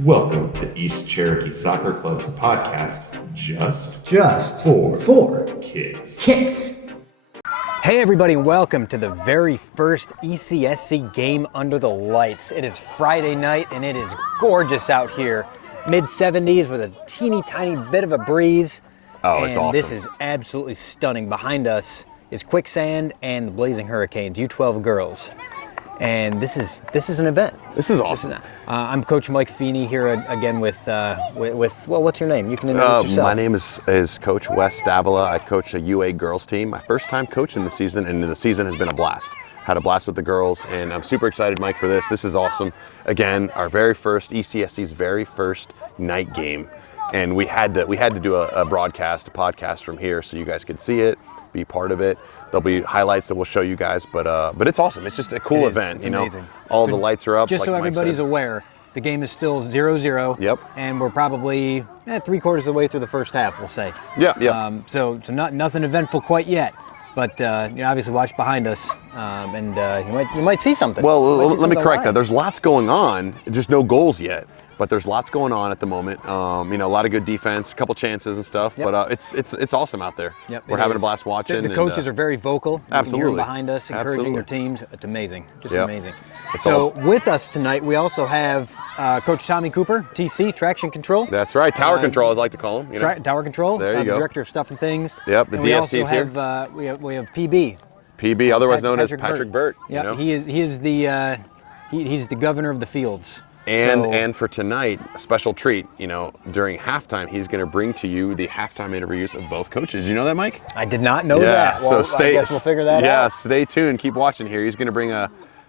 Welcome to East Cherokee Soccer Club's podcast, Just for Kids. Hey everybody, and welcome to the very first ECSC game under the lights. It is Friday night and it is gorgeous out here. Mid-70s with a teeny tiny bit of a breeze. Oh, it's awesome. This is absolutely stunning. Behind us is Quicksand and the Blazing Hurricanes, U12 girls. And this is an event. This is awesome. I'm Coach Mike Feeney here again with what's your name? You can introduce yourself. My name is Coach Wes Davila. I coach a UA girls team. My first time coaching the season, and the season has been a blast. Had a blast with the girls, and I'm super excited, Mike, for this. This is awesome. Again, our very first ECSC's very first night game, and we had to do a podcast from here so you guys could see it, be part of it. There'll be highlights that we'll show you guys, but it's awesome. It's just a cool event, you know. All the lights are up. Just like so Mike everybody's said. aware, the game is still 0-0. Yep. And we're probably 3/4 of the way through the first half, we'll say. Yeah. So nothing eventful quite yet, but obviously watch behind us, and you might see something. Well, let me correct that. There's lots going on, just no goals yet. But there's lots going on at the moment. A lot of good defense, a couple chances and stuff. Yep. But it's awesome out there. Yep, We're having a blast watching. The coaches are very vocal. Absolutely. You can hear them behind us, encouraging Absolutely. their teams. It's amazing, just Yep. amazing. So with us tonight, we also have Coach Tommy Cooper, TC, Traction Control. That's right, Tower Control, as I like to call him. Tower Control. There you go. The Director of Stuff and Things. Yep, the and DST's we also have, we have PB. PB, otherwise known as Patrick Burt. Yeah, he is the he's the governor of the fields. And for tonight, a special treat. During halftime, he's going to bring to you the halftime interviews of both coaches. You know that, Mike? I did not know that. Well, So I guess we'll figure that out. Yeah, stay tuned. Keep watching here. He's going to bring a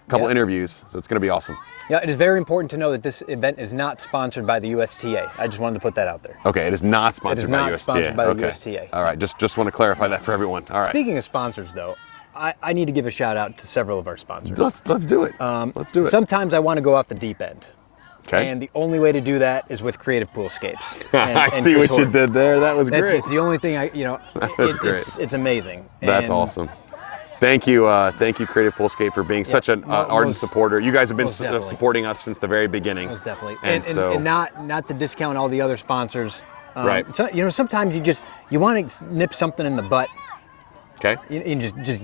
couple interviews, so it's going to be awesome. Yeah, it is very important to know that this event is not sponsored by the USTA. I just wanted to put that out there. Okay, it is not sponsored by USTA. It is not sponsored by the USTA. All right, just want to clarify that for everyone. All right. Speaking of sponsors, though, I need to give a shout out to several of our sponsors. Let's do it. Let's do it. Sometimes I want to go off the deep end. Okay. And the only way to do that is with Creative Poolscapes. I see what you did there. That was great. It's the only thing That's great. It's amazing. That's awesome. Thank you, Creative Poolscape, for being such an ardent supporter. You guys have been supporting us since the very beginning. Most definitely. And not to discount all the other sponsors. Right. So, sometimes you want to nip something in the butt. Okay. You just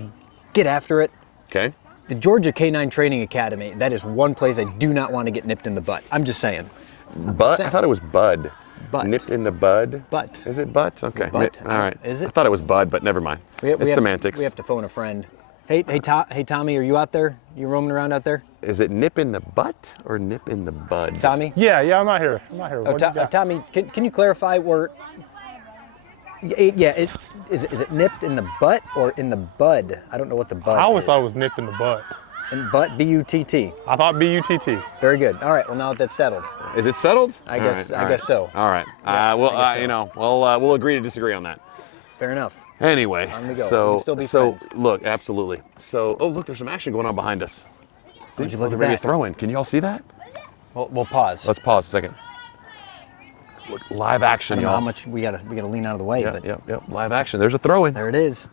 get after it. Okay. The Georgia K9 Training Academy, that is one place I do not want to get nipped in the butt. I'm just saying. Butt? I thought it was bud. Butt. Nipped in the bud? Butt. Is it butt? Okay. Butt. All right. Is it? I thought it was bud, but never mind. It's semantics. We have to phone a friend. Hey, Tommy, are you out there? You roaming around out there? Is it nip in the butt or nip in the bud? Tommy? Yeah, I'm out here. Tommy, can you clarify where? Yeah, is it nipped in the butt or in the bud? I don't know what the bud is. I always thought it was nipped in the butt. In butt, B-U-T-T. I thought B-U-T-T. Very good. All right, well, now that that's settled. Is it settled? I guess so. All right. Yeah, We'll agree to disagree on that. Fair enough. Anyway, On we go. We can still be friends. Look, absolutely. So, look, there's some action going on behind us. Would you look at Maybe a that? throw in. Can you all see that? We'll pause. Let's pause a second. Look, live action, I don't know y'all. how much we gotta lean out of the way, but Yep. Live action. There's a throw in. there it is.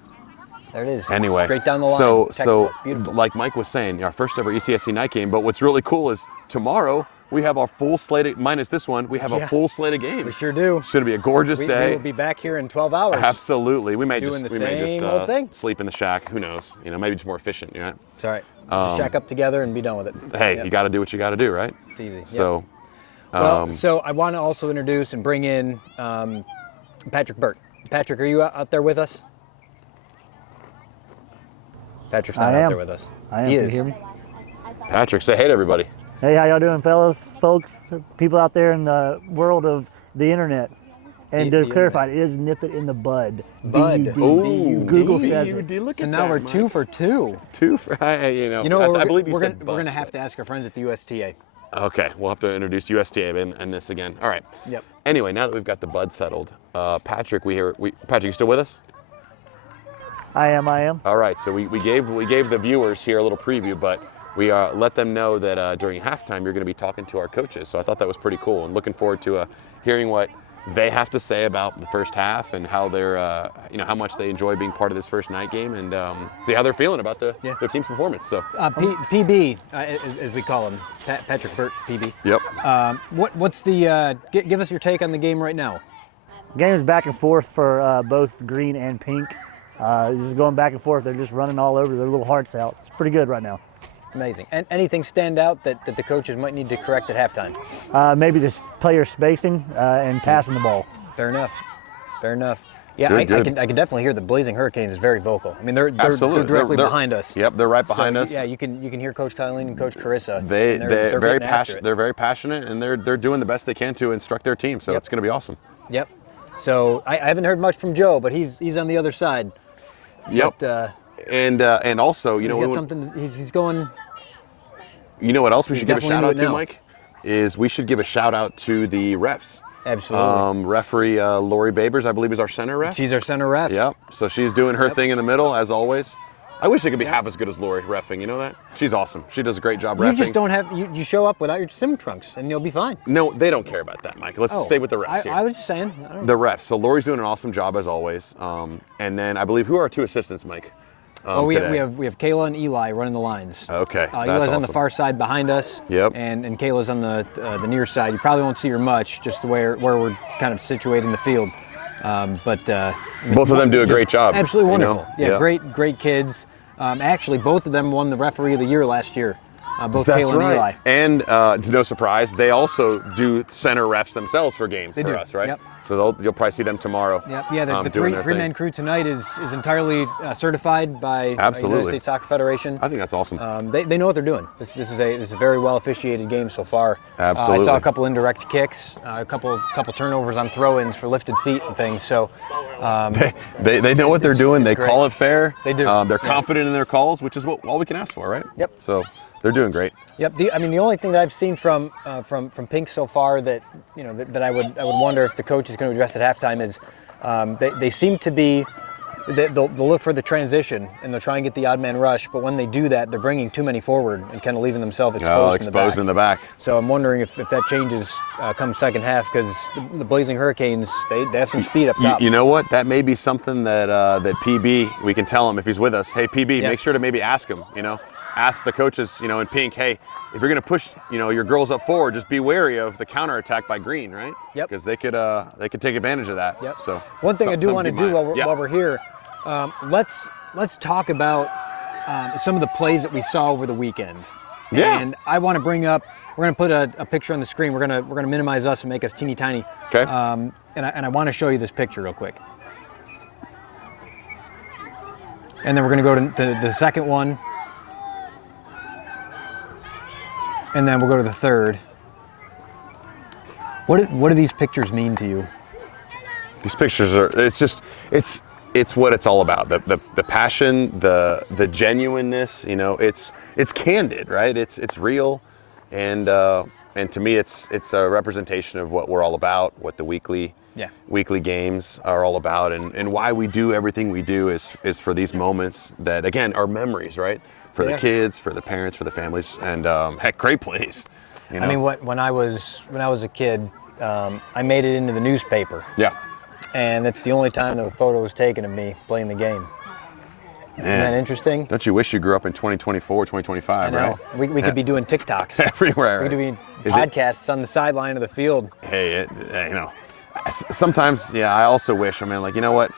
Anyway, Straight down the line. So Textbook. Beautiful. like Mike was saying, our first ever ECSC night game. But what's really cool is tomorrow we have our full slate of, minus this one. We have a full slate of games. We sure do. Should be a gorgeous day. We will be back here in 12 hours. Absolutely. We may Doing just the same old thing. sleep in the shack. Who knows? Maybe it's more efficient. It's all right. Just shack up together and be done with it. Hey, Yep. you got to do what you got to do, right? It's easy. So. Well, so I want to also introduce and bring in Patrick Burt. Patrick, are you out there with us? Patrick's not out there with us. I am. He Can is. you hear me? Patrick, say hey to everybody. Hey, how y'all doing, fellas, folks, people out there in the world of the internet? And The to clarify, it is nip it in the bud. Bud. B-U-D. Ooh, Google B-U-D. says it. Look So at now that, we're Mike. 2 for 2. Two for, I believe you we're said gonna butt, have to ask our friends at the USTA. Okay, we'll have to introduce USTA in this again. All right. Yep. Anyway, now that we've got the bud settled, Patrick, Patrick, you still with us? I am. All right. So we gave the viewers here a little preview, but we let them know that during halftime you're going to be talking to our coaches. So I thought that was pretty cool, and looking forward to hearing what they have to say about the first half and how they're, how much they enjoy being part of this first night game, and see how they're feeling about their team's performance. So PB, as we call him, Patrick Burt, PB. Yep. What's the? Give us your take on the game right now. Game is back and forth for both green and pink. Just going back and forth. They're just running all over their little hearts out. It's pretty good right now. Amazing. And anything stand out that the coaches might need to correct at halftime? Maybe this player spacing and passing the ball. Fair enough. Fair enough. Yeah, I can definitely hear the Blazing Hurricanes is very vocal. I mean, they're directly behind us. Yep, they're right behind us. Yeah, you can hear Coach Colleen and Coach Carissa. They're very passionate. They're very passionate, and they're doing the best they can to instruct their team. So it's going to be awesome. Yep. So I haven't heard much from Joe, but he's on the other side. Yep. But, and also, he's got something. He's going. You know what else we should give a shout out to, now. Mike? Is we should give a shout out to the refs. Absolutely. Referee Lori Babers, I believe, is our center ref. She's our center ref. Yep. So she's doing her thing in the middle, as always. I wish it could be half as good as Lori reffing. You know that? She's awesome. She does a great job reffing. You just don't have. You show up without your swim trunks, and you'll be fine. No, they don't care about that, Mike. Let's stay with the refs here. I was just saying. The refs. So Lori's doing an awesome job as always. And then I believe, who are our two assistants, Mike? We have Kayla and Eli running the lines. Okay, that's Eli's awesome. on the far side behind us. Yep. And Kayla's on the near side. You probably won't see her much, just where we're kind of situated in the field. But both of them do a great job. Absolutely wonderful. You know? Yeah, great kids. Actually, both of them won the Referee of the Year last year. Both That's Kayla and Eli. And to no surprise, they also do center refs themselves for games for us, right? Yep. So you'll probably see them tomorrow. Yep. Yeah, the three-man crew tonight is entirely certified by United States Soccer Federation. I think that's awesome. They know what they're doing. This is a very well officiated game so far. Absolutely. I saw a couple indirect kicks, a couple turnovers on throw-ins for lifted feet and things. So they know what they're doing. They call it fair. They do. They're confident in their calls, which is all we can ask for, right? Yep. So they're doing great. Yep. The only thing that I've seen from Pink so far that that I would wonder if the coach is going to address at halftime is they seem to be they'll look for the transition and they'll try and get the odd man rush, but when they do that, they're bringing too many forward and kind of leaving themselves exposed in the back. So I'm wondering if that changes come second half, because the Blazing Hurricanes they have some speed up top. You know what? That may be something that PB, we can tell him if he's with us. Hey PB, make sure to maybe ask him. Ask the coaches, in Pink, hey, if you're going to push, your girls up forward, just be wary of the counterattack by Green, right? Yep. Because they could take advantage of that. Yep. So one thing I do want to do while we're here, let's talk about some of the plays that we saw over the weekend. Yeah. And I want to bring up. We're going to put a picture on the screen. We're going to minimize us and make us teeny tiny. Okay. And I want to show you this picture real quick. And then we're going to go to the second one. And then we'll go to the third. What do these pictures mean to you? These pictures it's what it's all about. The passion, the genuineness, it's candid, right? It's real. And to me it's a representation of what we're all about, what the weekly games are all about, and why we do everything we do is for these moments that, again, are memories, right? For the kids, for the parents, for the families, and heck, great plays. I mean, when I was a kid, I made it into the newspaper. Yeah. And that's the only time that a photo was taken of me playing the game. Isn't that interesting? Don't you wish you grew up in 2024, 2025, I know. right? We could be doing TikToks. Everywhere. We could be podcasts on the sideline of the field. Hey, sometimes, I also wish, what?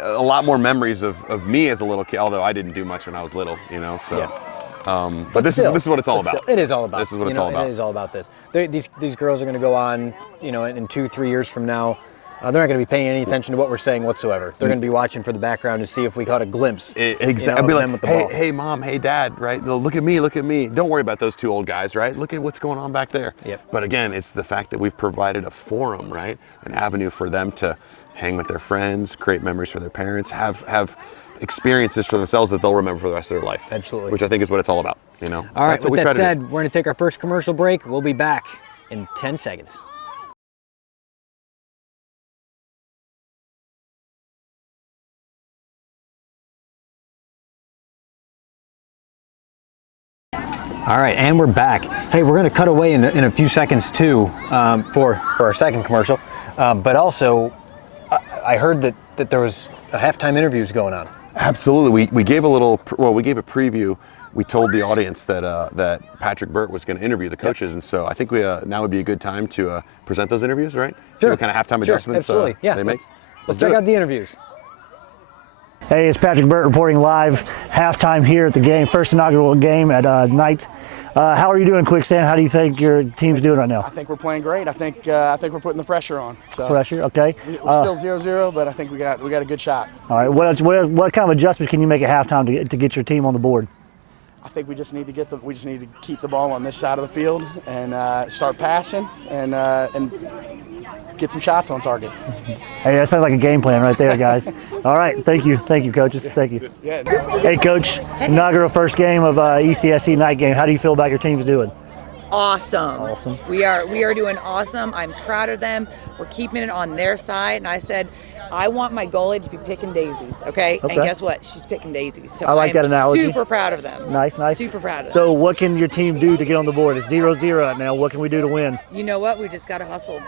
A lot more memories of me as a little kid, although I didn't do much when I was little, so. Yeah. But this is what it's all about. It is all about. This is what it's all about. It is all about this. These girls are going to go on, in 2-3 years from now. They're not going to be paying any attention to what we're saying whatsoever. They're going to be watching for the background to see if we caught a glimpse. Exactly. I'd be like, hey, mom, hey, dad, right? No, look at me. Don't worry about those two old guys, right? Look at what's going on back there. Yep. But again, it's the fact that we've provided a forum, right? An avenue for them to hang with their friends, create memories for their parents, have experiences for themselves that they'll remember for the rest of their life. Absolutely. Which I think is what it's all about. All right, with that said, we're going to take our first commercial break. We'll be back in 10 seconds. All right, and we're back. Hey, we're going to cut away in a few seconds too for our second commercial. But also, I heard that there was a halftime interviews going on. Absolutely. We gave a preview. We told the audience that Patrick Burt was going to interview the coaches, and so I think now would be a good time to present those interviews, right? Sure. See what kind of halftime adjustments absolutely. they make. Let's check out the interviews. Hey, it's Patrick Burt reporting live halftime here at the game, first inaugural game at night. How are you doing, Quicksand? How do you think your team's doing right now? I think we're playing great. I think we're putting the pressure on. So Pressure, okay. we're still 0-0, but I think we got a good shot. All right. What kind of adjustments can you make at halftime to get your team on the board? I think we just need to keep the ball on this side of the field and start passing and get some shots on target. Hey, that sounds like a game plan right there, guys. All right. Thank you, coaches. Thank you. Yeah. Hey, Coach. Inaugural first game of ECSC night game. How do you feel about your team's doing? Awesome. Awesome. We are doing awesome. I'm proud of them. We're keeping it on their side. And I said, I want my goalie to be picking daisies, okay? And guess what? She's picking daisies. So I like that analogy. Super proud of them. Nice. Super proud of them. So what can your team do to get on the board? It's 0-0 right now. What can we do to win? You know what? We just got to hustle.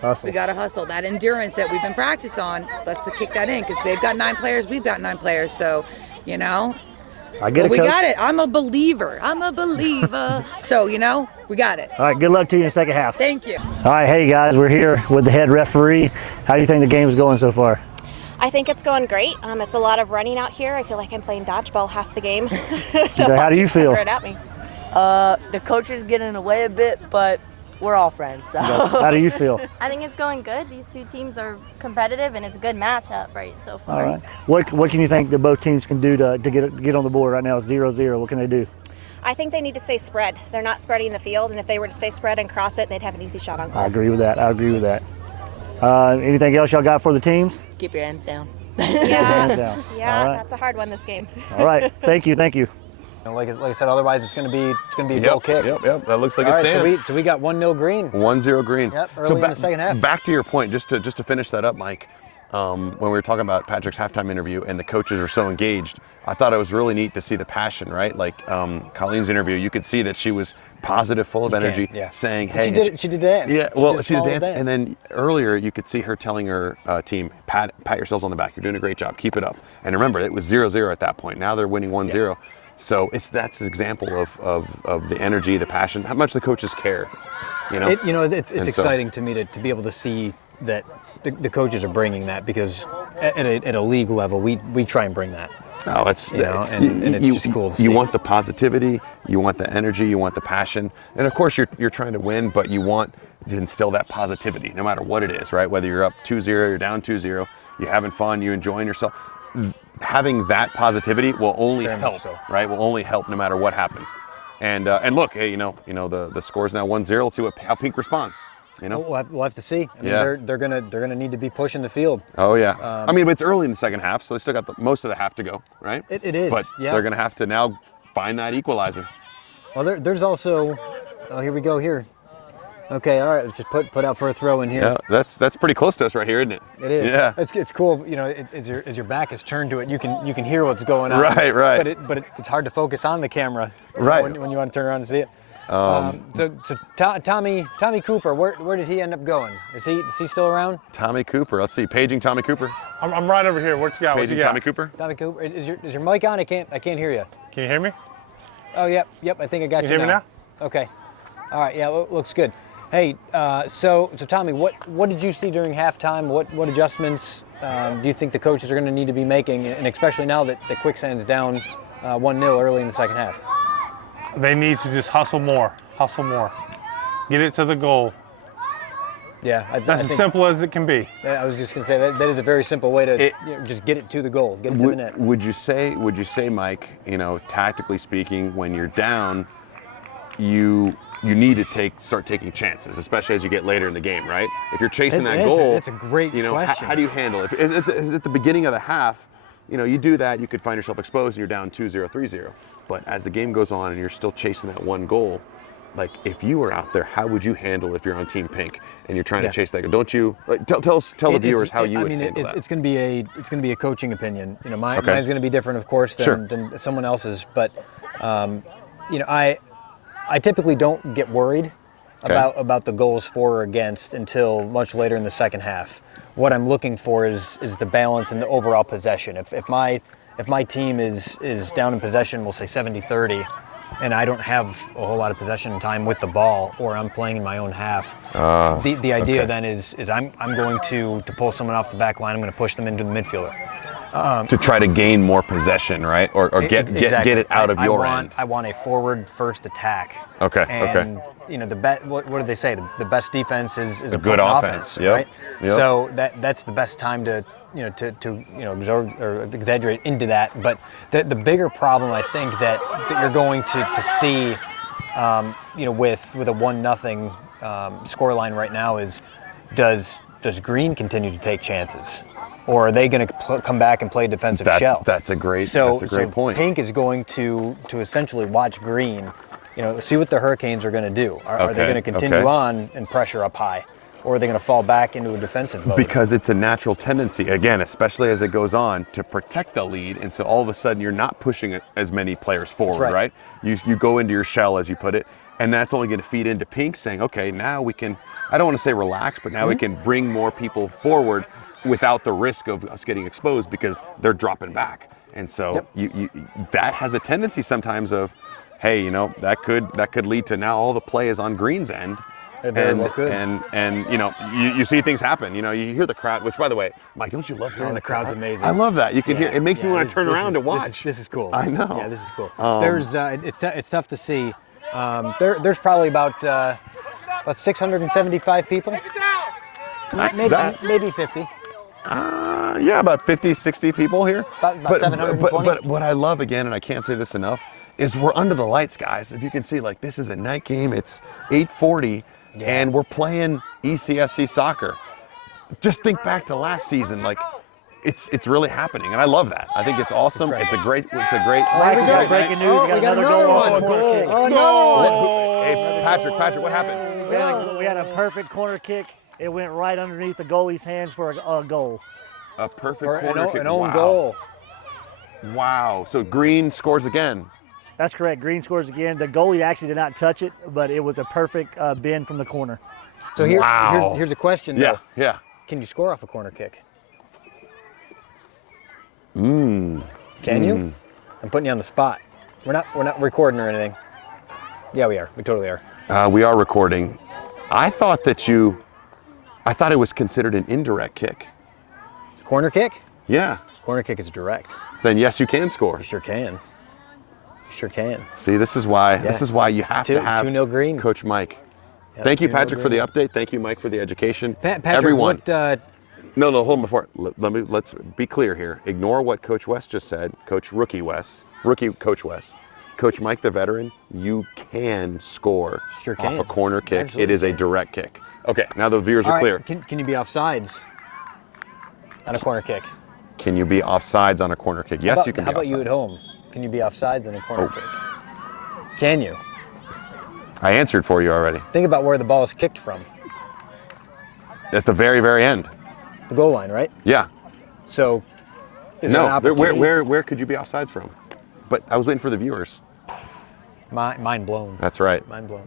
Hustle. We got to hustle. That endurance that we've been practicing on, let's kick that in because they've got 9 players, we've got 9 players. So, I get well, it, we Coach. got it. I'm a believer. So, we got it. All right, good luck to you in the second half. Thank you. All right, hey guys, we're here with the head referee. How do you think the game's going so far? I think it's going great. It's a lot of running out here. I feel like I'm playing dodgeball half the game. Okay, how do you feel? Right at me. The coach is getting away a bit, but we're all friends. So. How do you feel? I think it's going good. These two teams are competitive, and it's a good matchup right so far. All right. What can you think that both teams can do to get on the board right now? It's 0-0. What can they do? I think they need to stay spread. They're not spreading the field, and if they were to stay spread and cross it, they'd have an easy shot on goal. I agree with that. Anything else y'all got for the teams? Keep your hands down. Hands down. Yeah, All right. that's a hard one this game. All right. Thank you. Like I said, otherwise it's going to be a goal kick. Yep. That looks like All it right, stands. so we got 1-0 green. 1-0 green. Yep, early in the second half. Back to your point, just to finish that up, Mike. When we were talking about Patrick's halftime interview and the coaches are so engaged, I thought it was really neat to see the passion, right? Like Colleen's interview, you could see that she was positive, full of energy, saying, "Hey." She did dance. Yeah, she did dance. And then earlier, you could see her telling her team, "Pat yourselves on the back. You're doing a great job. Keep it up." And remember, it was 0-0 at that point. Now they're winning 1-0. Yeah. So that's an example of the energy, the passion, how much the coaches care. It's exciting to me to be able to see that the coaches are bringing that, because at a league level, we try and bring that. Oh, it's and it's just cool to see. You want the positivity, you want the energy, you want the passion, and of course you're trying to win, but you want to instill that positivity no matter what it is, right? Whether you're up 2-0, you're down 2-0, you're having fun, you're enjoying yourself. Having that positivity will only help, right? Will only help no matter what happens. And look, hey, the score's now 1-0. Let's see how Pink responds. We'll have to see. I mean, they're gonna need to be pushing the field. Oh yeah. But it's early in the second half, so they still got most of the half to go, right? It is. But they're gonna have to now find that equalizer. Well, there's also. Oh, here we go here. Okay, all right. Let's just put out for a throw in here. Yeah, that's pretty close to us right here, isn't it? It is. Yeah. It's cool. As your back is turned to it, you can hear what's going on. Right. But it's hard to focus on the camera. Right. When you want to turn around and see it. So Tommy Cooper, where did he end up going? Is he still around? Tommy Cooper. Let's see. Paging Tommy Cooper. I'm right over here. What you got? Paging Tommy Cooper. Tommy Cooper. Is your mic on? I can't hear you. Can you hear me? Oh yep. I think I got you. Can you hear me now? Okay. All right. Yeah. Looks good. Hey, so Tommy, what did you see during halftime? What adjustments do you think the coaches are going to need to be making, and especially now that the Quicksand's down 1-0 early in the second half? They need to just hustle more. Get it to the goal. Yeah, that's as simple as it can be. I was just going to say that is a very simple way to just get it to the goal, get it to the net. Would you say, Mike? Tactically speaking, when you're down, you need to start taking chances, especially as you get later in the game, right? If you're chasing that goal, that's a great question. How do you handle it? If it's at the beginning of the half, you do that, you could find yourself exposed and you're down 2-0, 3-0. But as the game goes on and you're still chasing that one goal, like if you were out there, how would you handle if you're on Team Pink and you're trying to chase that goal? Don't you tell the viewers how you would handle that? It's going to be a coaching opinion. Mine's going to be different, of course, than someone else's. But I typically don't get worried about the goals for or against until much later in the second half. What I'm looking for is the balance and the overall possession. If my team is down in possession, we'll say 70-30, and I don't have a whole lot of possession time with the ball, or I'm playing in my own half, the idea then is I'm going to pull someone off the back line. I'm going to push them into the midfielder. To try to gain more possession, right? Or get it out of your end. I want a forward first attack. Okay. And you know, what do they say? The best defense is a good offense. Yep. Right? Yep. So that's the best time to absorb or exaggerate into that. But the bigger problem, I think, that you're going to see with a 1-0 scoreline right now is, does Green continue to take chances? Or are they going to come back and play defensive shell? That's a great point. Pink is going to essentially watch Green, see what the Hurricanes are going to do. Are they going to continue on and pressure up high? Or are they going to fall back into a defensive mode? Because it's a natural tendency, again, especially as it goes on, to protect the lead. And so all of a sudden you're not pushing as many players forward, right? You go into your shell, as you put it, and that's only going to feed into Pink saying, okay, now we can, I don't want to say relax, but now we can bring more people forward without the risk of us getting exposed because they're dropping back. And so you that has a tendency sometimes of, hey, that could lead to now all the play is on Green's end. And you see things happen. You hear the crowd, which, by the way, Mike, don't you love hearing the crowd's amazing. I love that. You can hear it. Makes me want to turn around and watch. This is cool. I know. Yeah, this is cool. It's tough to see. There's probably about 675 people. Maybe 50. About 50, 60 people here. About 720. But what I love, again, and I can't say this enough, is we're under the lights, guys. If you can see, this is a night game. It's 8:40, and we're playing ECSC soccer. Just think back to last season. It's really happening, and I love that. I think it's awesome. It's a great. Mike, we got breaking news. We got another goal off a corner kick. Oh no! Hey, Patrick, what happened? We had a perfect corner kick. It went right underneath the goalie's hands for a goal. A perfect corner kick. An own goal. Wow. So Green scores again. That's correct. Green scores again. The goalie actually did not touch it, but it was a perfect bend from the corner. So here's a question, though. Yeah. Can you score off a corner kick? Can you? I'm putting you on the spot. We're not recording or anything. Yeah, we are. We totally are. We are recording. I thought it was considered an indirect kick. Corner kick? Yeah. Corner kick is direct. Then yes, you can score. You sure can. See, this is why you have to have 2-0 Green. Coach Mike. Thank you, Patrick, for the update. Thank you, Mike, for the education. Patrick, everyone. No, hold on before. Let's be clear here. Ignore what Coach West just said. Rookie Coach West. Coach Mike, the veteran, you can score off a corner kick. Absolutely. It is a direct kick. Okay, now the viewers are clear. Can you be offsides on a corner kick? Can you be offsides on a corner kick? Yes, you can be offsides. How about you at home? Can you be offsides on a corner kick? Can you? I answered for you already. Think about where the ball is kicked from. At the very, very end. The goal line, right? Yeah. So, is there an opportunity? Where could you be offsides from? But I was waiting for the viewers. Mind blown. That's right. Mind blown.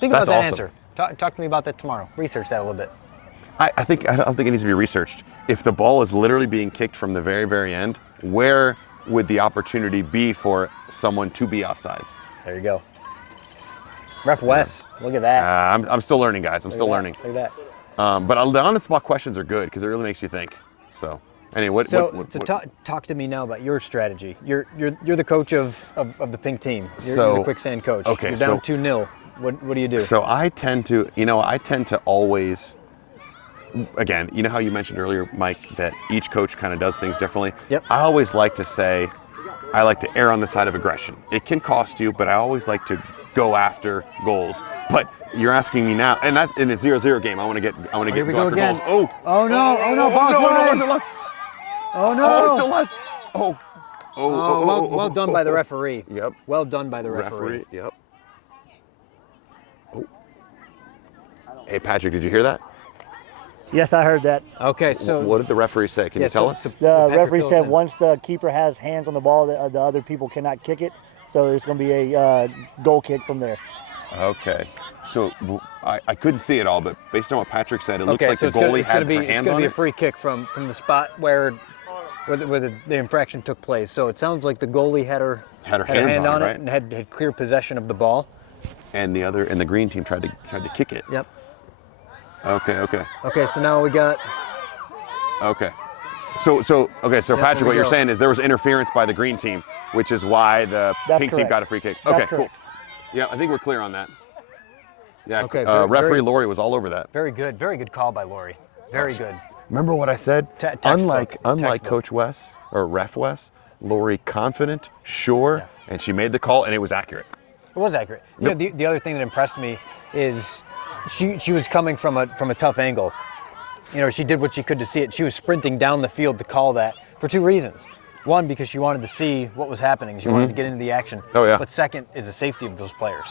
Think about that answer. Talk to me about that tomorrow. Research that a little bit. I don't think it needs to be researched. If the ball is literally being kicked from the very, very end, where would the opportunity be for someone to be offsides? There you go. Ref Wes, look at that. I'm still learning, guys. I'm still learning. Look at that. But the on-the-spot questions are good because it really makes you think. So, anyway, talk to me now about your strategy. You're the coach of the pink team. You're the quicksand coach. Okay, you're down 2-0. What do you do? So I tend to always, again, you know how you mentioned earlier, Mike, that each coach kind of does things differently? Yep. I always like to say, I like to err on the side of aggression. It can cost you, but I always like to go after goals. But you're asking me now, and in a 0-0 game, I want to get Here we go go after again. goals. Oh no, ball's live. Oh no. It's still live. Well done by the referee. Yep. Well done by the referee. Yep. Oh. Hey, Patrick, did you hear that? Yes, I heard that. Okay, so what did the referee say? Can you tell us? The referee said once the keeper has hands on the ball, the other people cannot kick it. So there's going to be a goal kick from there. Okay. So I couldn't see it all, but based on what Patrick said, it looks like so the goalie had her hands it's going on to be a it. free kick from the spot where the infraction took place. So it sounds like the goalie had her hands hand on it, it right? and had clear possession of the ball. And the green team tried to kick it. Yep. Okay. Okay, so now we got. Okay. So Patrick, there what we you're go. saying is there was interference by the green team, which is why the That's pink team correct. got a free kick. That's Okay, cool. correct. Yeah, I think we're clear on that. Yeah. Okay, referee Lori was all over that. Very good call by Lori. Very good. Remember what I said? Textbook. Unlike Coach Wes or Ref Wes, Lori confident, sure, and she made the call and it was accurate. It was accurate. Yep. You know, the other thing that impressed me is she was coming from a tough angle. You know, she did what she could to see it. She was sprinting down the field to call that for two reasons. One, because she wanted to see what was happening. She wanted to get into the action. Oh, yeah. But second is the safety of those players.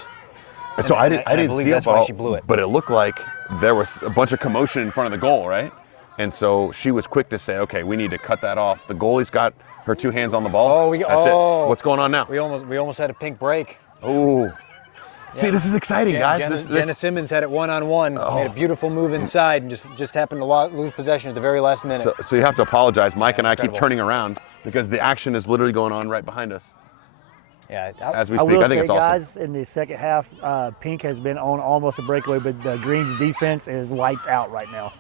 So I didn't believe see that's it, why she blew it. but it looked like there was a bunch of commotion in front of the goal, right? And so she was quick to say, okay, we need to cut that off. The goalie's got her two hands on the ball. That's it. What's going on now? We almost had a pink break. Oh. See, this is exciting, guys. Jenna Simmons had it one-on-one, made a beautiful move inside, and just happened to lose possession at the very last minute. So you have to apologize. Mike and I keep incredible. turning around because the action is literally going on right behind us Yeah, as we I speak. will I think say, it's awesome. guys, in the second half, Pink has been on almost a breakaway, but the Green's defense is lights out right now.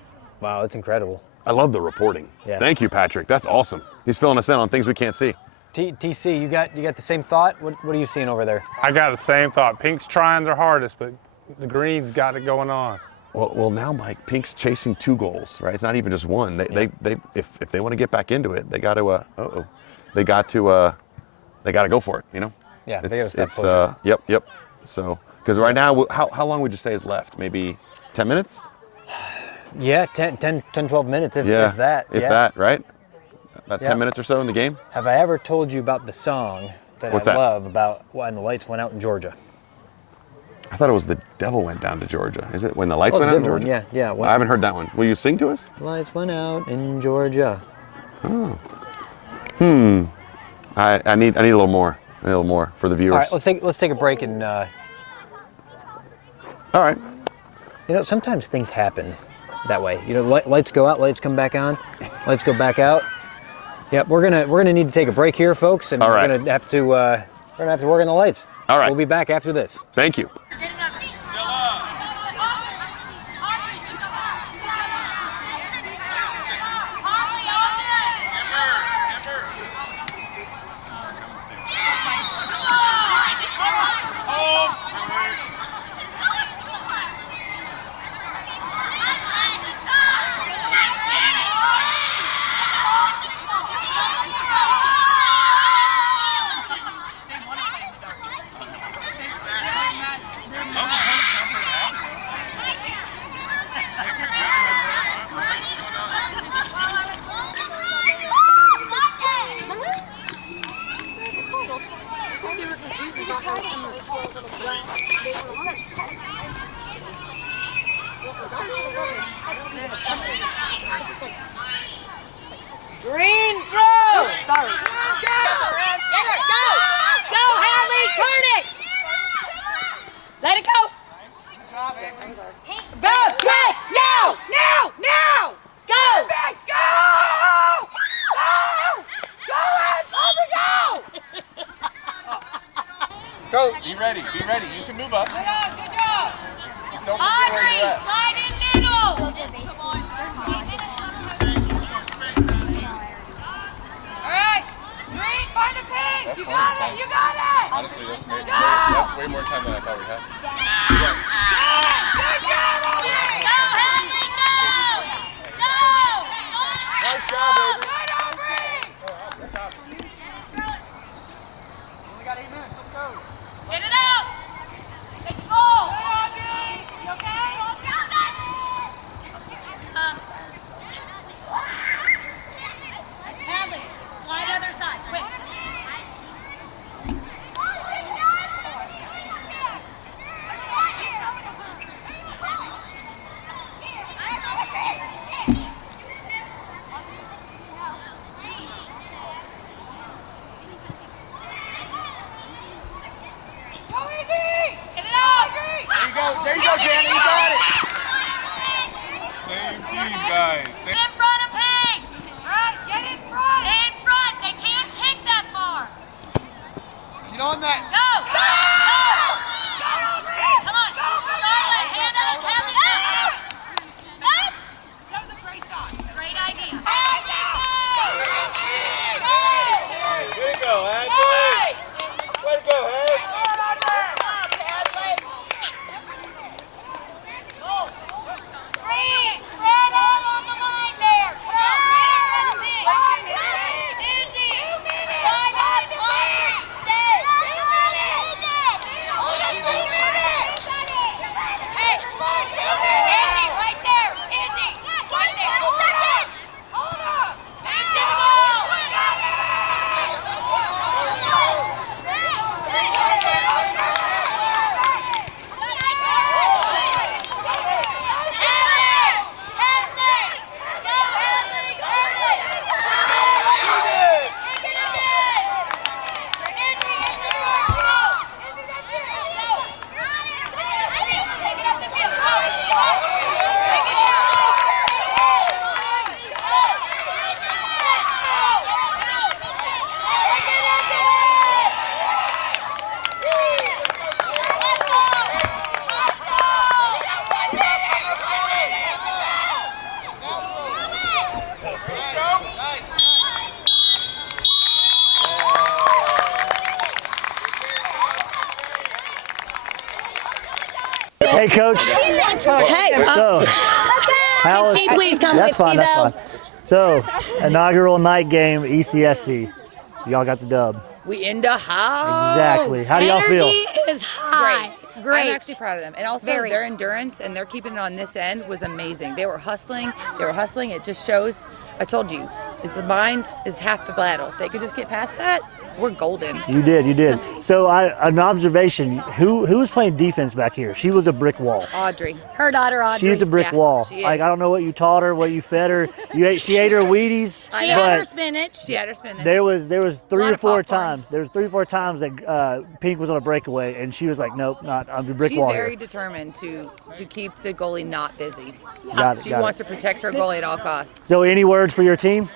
wow, it's incredible. I love the reporting. Yeah. Thank you, Patrick. That's awesome. He's filling us in on things we can't see. TC, you got the same thought? What are you seeing over there? I got the same thought. Pink's trying their hardest, but the Greens got it going on. Well, now, Mike, Pink's chasing 2 goals, right? It's not even just one. If they want to get back into it, they got to they got to go for it. You know? Yeah, they gotta stop pushing. Yep. So, because right now, how long would you say is left? Maybe 10 minutes? Yeah, 10, 12 minutes, if that. If that, right? About 10 minutes or so in the game? Have I ever told you about the song that What's I that? love about when the lights went out in Georgia? I thought it was The Devil Went Down to Georgia. Is it When the Lights Oh, Went it's Out in a Georgia? different one. Yeah. I haven't heard that one. Will you sing to us? Lights went out in Georgia. I need a little more. A little more for the viewers. All right, let's take a break and All right. you know, sometimes things happen that way. You know, lights go out, lights come back on, lights go back out. Yep, we're gonna need to take a break here, folks, and All right. we're gonna have to work on the lights. All right. We'll be back after this. Thank you. Green throw! Sorry. Go, Hadley, turn it! Let it go! Go, quick! Now! Go! Go! Be ready. You can move up. Good job! Don't forget where you're at. Slide in middle! Alright! Green, find a pink! You got it! Honestly, that's way more time than I thought we had. Good job, Aubrey! Go, Hadley, go! Nice job, baby. Good, Aubrey! Only got 8 minutes. Let's go. Get it out! Make it go! Good, Audrey! You okay? Hadley, slide other side, quick! team, guys. Get in front of Pink. Right, get in front. Stay in front. They can't kick that far. Get on that. Go. Go. Come on. Charlotte, hand up, Kelly. That was a great thought. Great idea. Way to go, Hadley. Way to go, Hadley. Spread out on the line there. Easy. Line up. Stay. Hey, Izzy, right there. Izzy, right there. Hold up. Back to the ball. Hey, Coach. Hey, So, how can she please come that's with fine, me, that's though? fine. So, inaugural night game, ECSC. Y'all got the dub. We in the house. Exactly. How do y'all feel? Energy is high. Great. I'm actually proud of them. And also Very. their endurance and their keeping it on this end was amazing. They were hustling. It just shows, I told you, if the mind is half the battle. If they could just get past that, we're golden. You did. So, an observation, who was playing defense back here? She was a brick wall. Audrey. Her daughter, Audrey. She's a brick Yeah, wall. she is. Like, I don't know what you taught her, what you fed her. She ate her Wheaties. She know. had her but spinach. She had her spinach. there was three Lot or of four popcorn. times. There was 3 or 4 times that Pink was on a breakaway, and she was like, "Nope, not. I'm a brick She's wall very here." determined to keep the goalie not busy. Got it, She got wants it. to protect her goalie at all costs. So, any words for your team?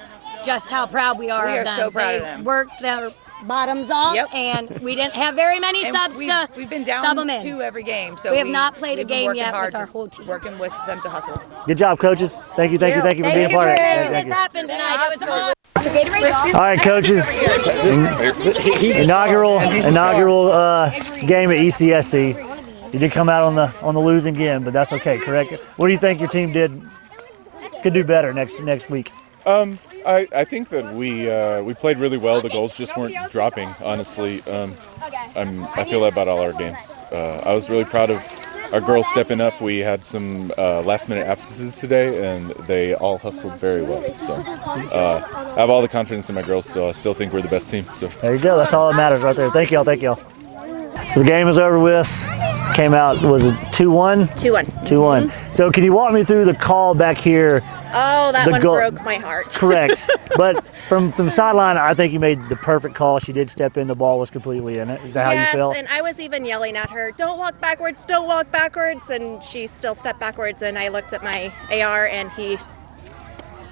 Just how proud we are We of are them. so proud they of them. worked their bottoms off, Yep. and we didn't have very many And subs to we've been sub down them in. 2 every game. So We have not played a we've been game working yet hard, with our just whole team. working with them to hustle. Good job, coaches. Thank you for being Thank part of you it. for Thank this you. happened tonight. It was awesome. All right, coaches. Inaugural game at ECSC. You did come out on the losing end, but that's okay, correct? What do you think your team could do better next week? I think that we played really well. The goals just weren't dropping, honestly. I feel that about all our games. I was really proud of our girls stepping up. We had some last-minute absences today, and they all hustled very well. So I have all the confidence in my girls still. I still think we're the best team. So There you go. That's all that matters right there. Thank y'all. So the game is over with. Came out, was it 2-1? 2-1. 2-1. So can you walk me through the call back here? Oh, that The one goal- broke my heart. Correct. But from the sideline, I think you made the perfect call. She did step in. The ball was completely in it. Is that how you felt? Yes, and I was even yelling at her, don't walk backwards, and she still stepped backwards, and I looked at my AR, and he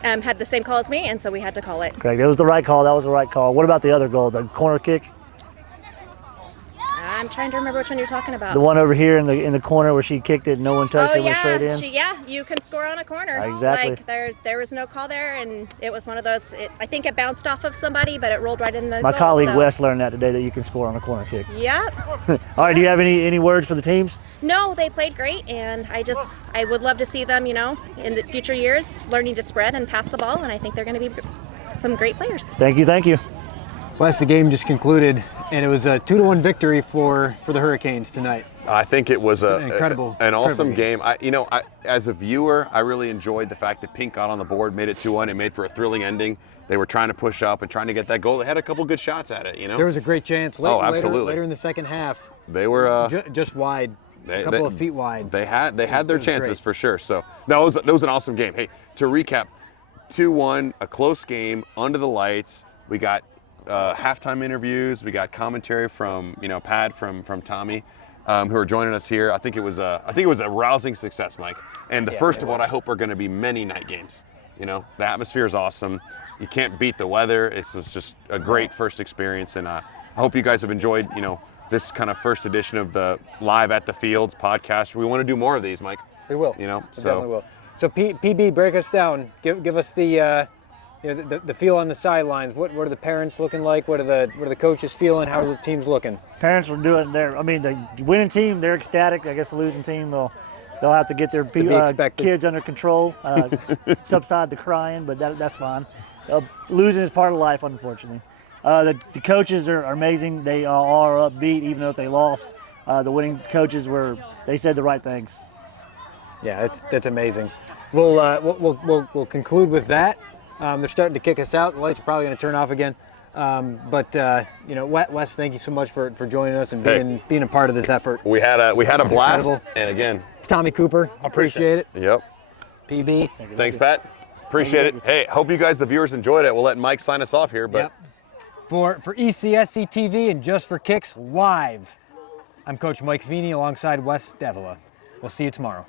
had the same call as me, and so we had to call it. Correct. It was the right call. That was the right call. What about the other goal, the corner kick? I'm trying to remember which one you're talking about. The one over here in the corner where she kicked it, no one touched it, went straight in. You can score on a corner. Exactly. Like there was no call there, and it was one of those. I think it bounced off of somebody, but it rolled right in the My goal, colleague so. Wes learned that today, that you can score on a corner kick. Yep. All right. Do you have any words for the teams? No, they played great, and I would love to see them, in the future years, learning to spread and pass the ball, and I think they're going to be some great players. Thank you. Well, the game just concluded, and it was a 2-1 victory for the Hurricanes tonight. I think it was an incredible awesome game. As a viewer, I really enjoyed the fact that Pink got on the board, made it 2-1. It made for a thrilling ending. They were trying to push up and trying to get that goal. They had a couple good shots at it, There was a great chance absolutely. later in the second half. They were just wide, a couple of feet wide. They had their chances for sure. So that was an awesome game. Hey, to recap, 2-1, a close game under the lights. We got halftime interviews. We got commentary from Pat from Tommy. who are joining us here. I think it was a rousing success, Mike. And the first of what I hope are going to be many night games. You know, the atmosphere is awesome. You can't beat the weather. It's just a great first experience, and I hope you guys have enjoyed, you know, this kind of first edition of the Live at the Fields podcast. We want to do more of these, Mike. We will. You know, we definitely will. So PB, break us down. Give us the the feel on the sidelines. What are the parents looking like? What are the coaches feeling? How are the teams looking? Parents are doing the winning team, they're ecstatic. I guess the losing team, they'll have to get their kids under control, subside the crying, but that's fine. Losing is part of life, unfortunately. The coaches are amazing. They are upbeat, even though they lost. The winning coaches they said the right things. Yeah, that's amazing. We'll conclude with that. They're starting to kick us out. The lights are probably going to turn off again. Wes, thank you so much for joining us and being a part of this effort. We had a blast, and again, Tommy Cooper, appreciate it. Yep. PB. Thanks, Pat. Appreciate it. Hey, hope you guys, the viewers, enjoyed it. We'll let Mike sign us off here. But for ECSC TV and Just for Kicks Live, I'm Coach Mike Feeney alongside Wes Davila. We'll see you tomorrow.